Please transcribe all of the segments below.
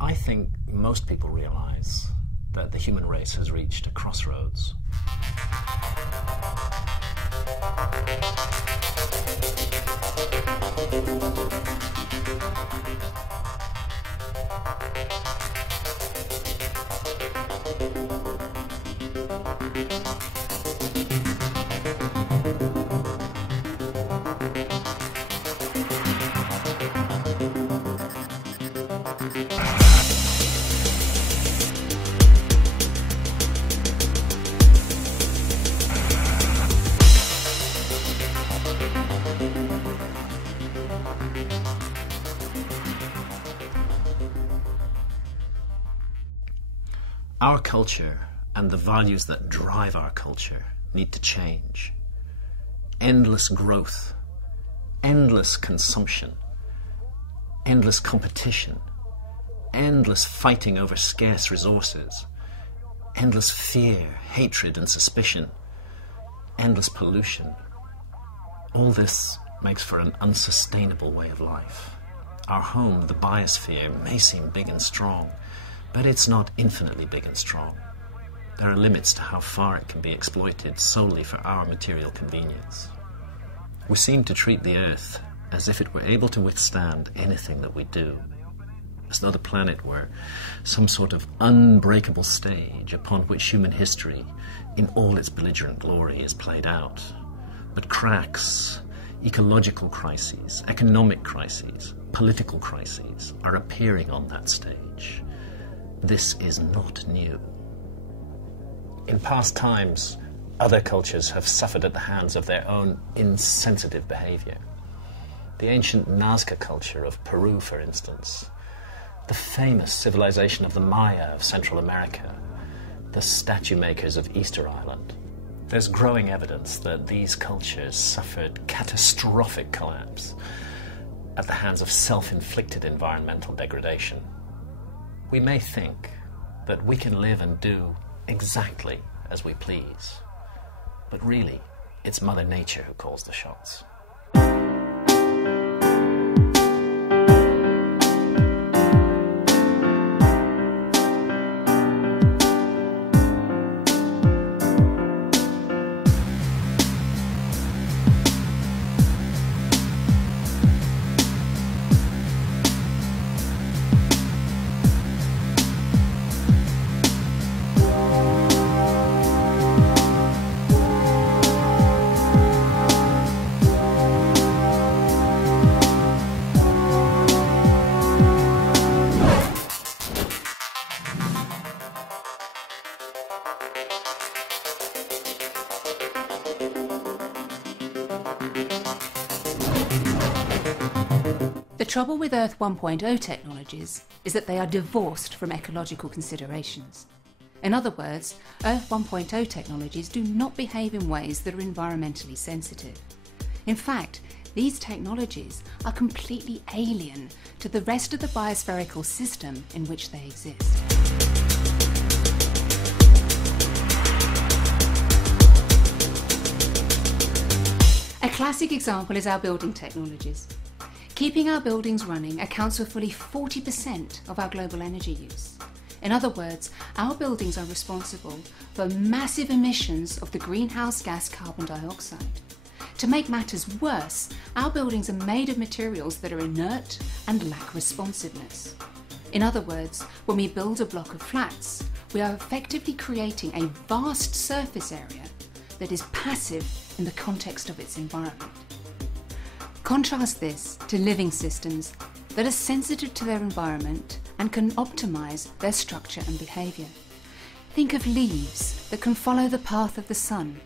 I think most people realize that the human race has reached a crossroads. Our culture and the values that drive our culture need to change. Endless growth, endless consumption, endless competition, endless fighting over scarce resources, endless fear, hatred and suspicion, endless pollution. All this makes for an unsustainable way of life. Our home, the biosphere, may seem big and strong, but it's not infinitely big and strong. There are limits to how far it can be exploited solely for our material convenience. We seem to treat the Earth as if it were able to withstand anything that we do, as though the planet were some sort of unbreakable stage upon which human history, in all its belligerent glory, is played out. But cracks, ecological crises, economic crises, political crises are appearing on that stage. This is not new. In past times, other cultures have suffered at the hands of their own insensitive behavior. The ancient Nazca culture of Peru, for instance, the famous civilization of the Maya of Central America, the statue makers of Easter Island. There's growing evidence that these cultures suffered catastrophic collapse at the hands of self-inflicted environmental degradation. We may think that we can live and do exactly as we please, but really, it's Mother Nature who calls the shots. The trouble with Earth 1.0 technologies is that they are divorced from ecological considerations. In other words, Earth 1.0 technologies do not behave in ways that are environmentally sensitive. In fact, these technologies are completely alien to the rest of the biospherical system in which they exist. A classic example is our building technologies. Keeping our buildings running accounts for fully 40% of our global energy use. In other words, our buildings are responsible for massive emissions of the greenhouse gas carbon dioxide. To make matters worse, our buildings are made of materials that are inert and lack responsiveness. In other words, when we build a block of flats, we are effectively creating a vast surface area that is passive in the context of its environment. Contrast this to living systems that are sensitive to their environment and can optimize their structure and behavior. Think of leaves that can follow the path of the sun,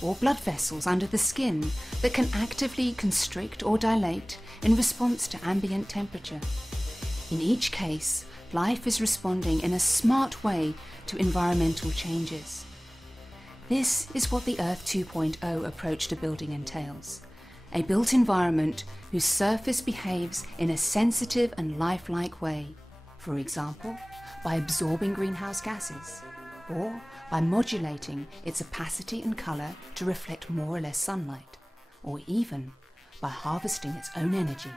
or blood vessels under the skin that can actively constrict or dilate in response to ambient temperature. In each case, life is responding in a smart way to environmental changes. This is what the Earth 2.0 approach to building entails. A built environment whose surface behaves in a sensitive and lifelike way, for example, by absorbing greenhouse gases, or by modulating its opacity and colour to reflect more or less sunlight, or even by harvesting its own energy.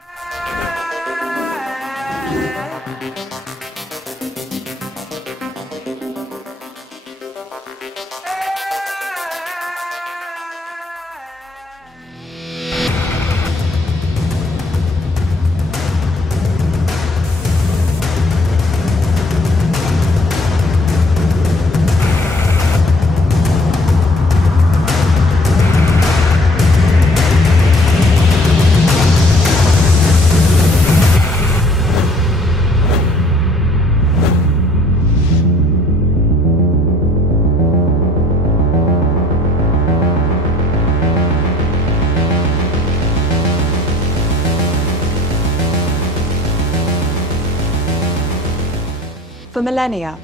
For millennia,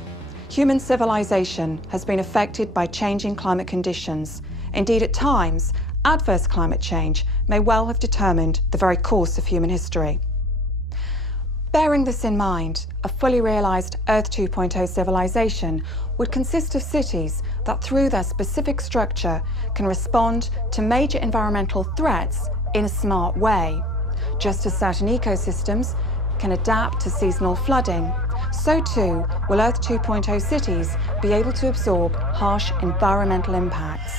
human civilization has been affected by changing climate conditions. Indeed, at times, adverse climate change may well have determined the very course of human history. Bearing this in mind, a fully realised Earth 2.0 civilization would consist of cities that, through their specific structure, can respond to major environmental threats in a smart way. Just as certain ecosystems can adapt to seasonal flooding, so too will Earth 2.0 cities be able to absorb harsh environmental impacts.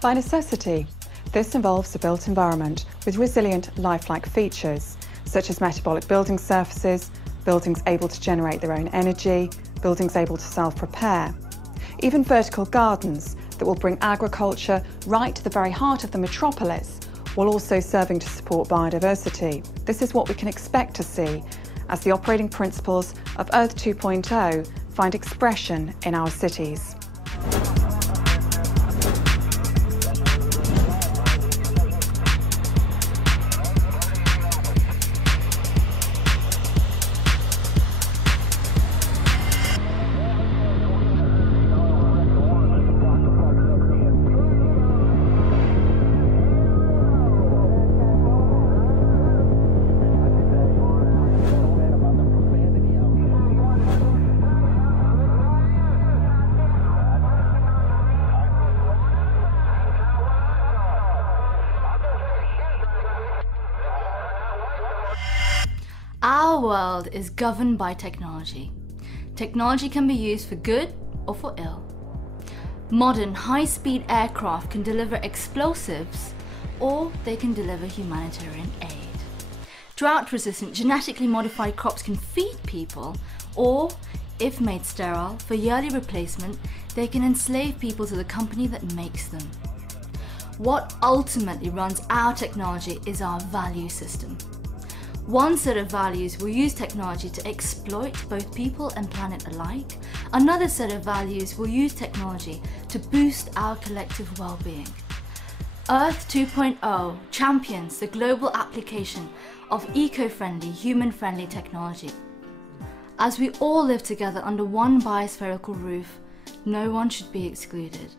By necessity, this involves a built environment with resilient lifelike features, such as metabolic building surfaces, buildings able to generate their own energy, buildings able to self-repair, even vertical gardens that will bring agriculture right to the very heart of the metropolis, while also serving to support biodiversity. This is what we can expect to see as the operating principles of Earth 2.0 find expression in our cities. Our world is governed by technology. Technology can be used for good or for ill. Modern high-speed aircraft can deliver explosives, or they can deliver humanitarian aid. Drought-resistant, genetically modified crops can feed people, or, if made sterile, for yearly replacement, they can enslave people to the company that makes them. What ultimately runs our technology is our value system. One set of values will use technology to exploit both people and planet alike. Another set of values will use technology to boost our collective well-being. Earth 2.0 champions the global application of eco-friendly, human-friendly technology. As we all live together under one biospherical roof, no one should be excluded.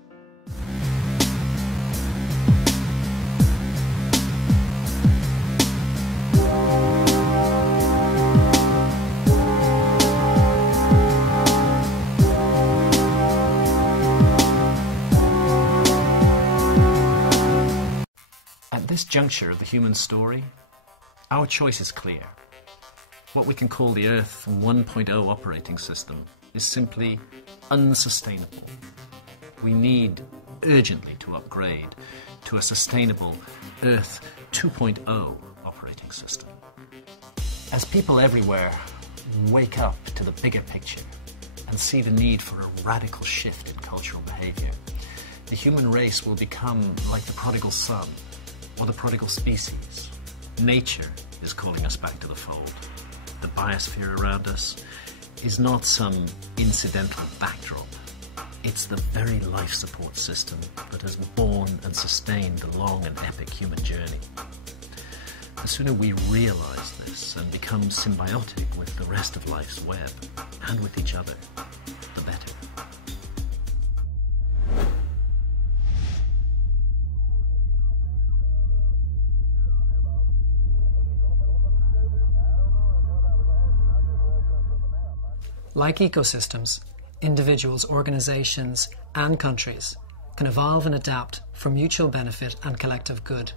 At this juncture of the human story, our choice is clear. What we can call the Earth 1.0 operating system is simply unsustainable. We need urgently to upgrade to a sustainable Earth 2.0 operating system. As people everywhere wake up to the bigger picture and see the need for a radical shift in cultural behaviour, the human race will become like the prodigal son or the prodigal species. Nature is calling us back to the fold. The biosphere around us is not some incidental backdrop. It's the very life support system that has borne and sustained the long and epic human journey. The sooner we realise this and become symbiotic with the rest of life's web and with each other, the better. Like ecosystems, individuals, organisations and countries can evolve and adapt for mutual benefit and collective good.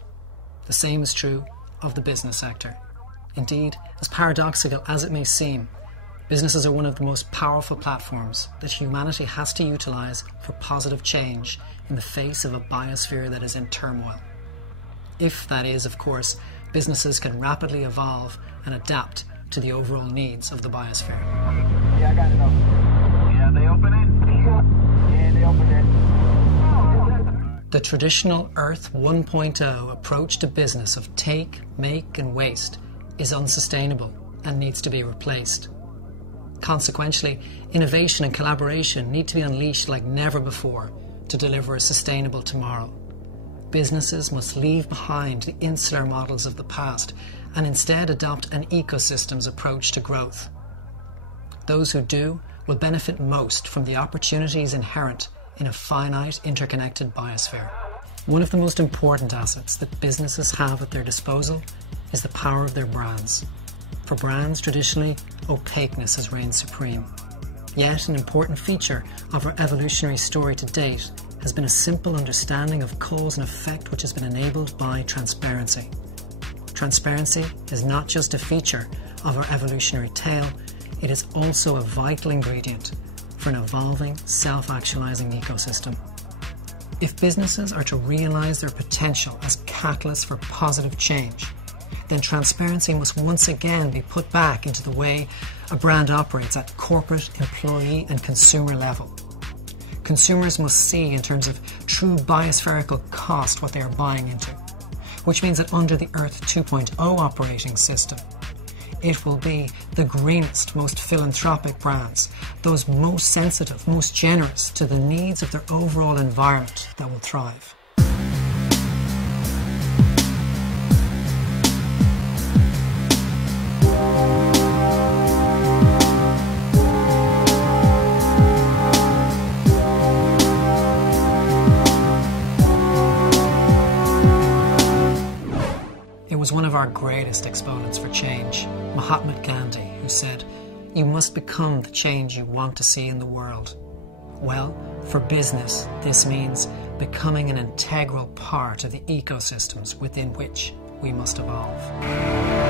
The same is true of the business sector. Indeed, as paradoxical as it may seem, businesses are one of the most powerful platforms that humanity has to utilise for positive change in the face of a biosphere that is in turmoil. If, that is, of course, businesses can rapidly evolve and adapt to the overall needs of the biosphere. Yeah, I got it open. Yeah, they open it? Yeah, they opened it. The traditional Earth 1.0 approach to business of take, make and waste is unsustainable and needs to be replaced. Consequently, innovation and collaboration need to be unleashed like never before to deliver a sustainable tomorrow. Businesses must leave behind the insular models of the past and instead adopt an ecosystems approach to growth. Those who do will benefit most from the opportunities inherent in a finite, interconnected biosphere. One of the most important assets that businesses have at their disposal is the power of their brands. For brands, traditionally, opaqueness has reigned supreme. Yet, an important feature of our evolutionary story to date has been a simple understanding of cause and effect which has been enabled by transparency. Transparency is not just a feature of our evolutionary tale, it is also a vital ingredient for an evolving, self-actualizing ecosystem. If businesses are to realise their potential as catalysts for positive change, then transparency must once again be put back into the way a brand operates at corporate, employee and consumer level. Consumers must see in terms of true biospherical cost what they are buying into, which means that under the Earth 2.0 operating system, it will be the greenest, most philanthropic brands, those most sensitive, most generous to the needs of their overall environment that will thrive. It was one of our greatest exponents for change, Mahatma Gandhi, who said, "You must become the change you want to see in the world." Well, for business, this means becoming an integral part of the ecosystems within which we must evolve.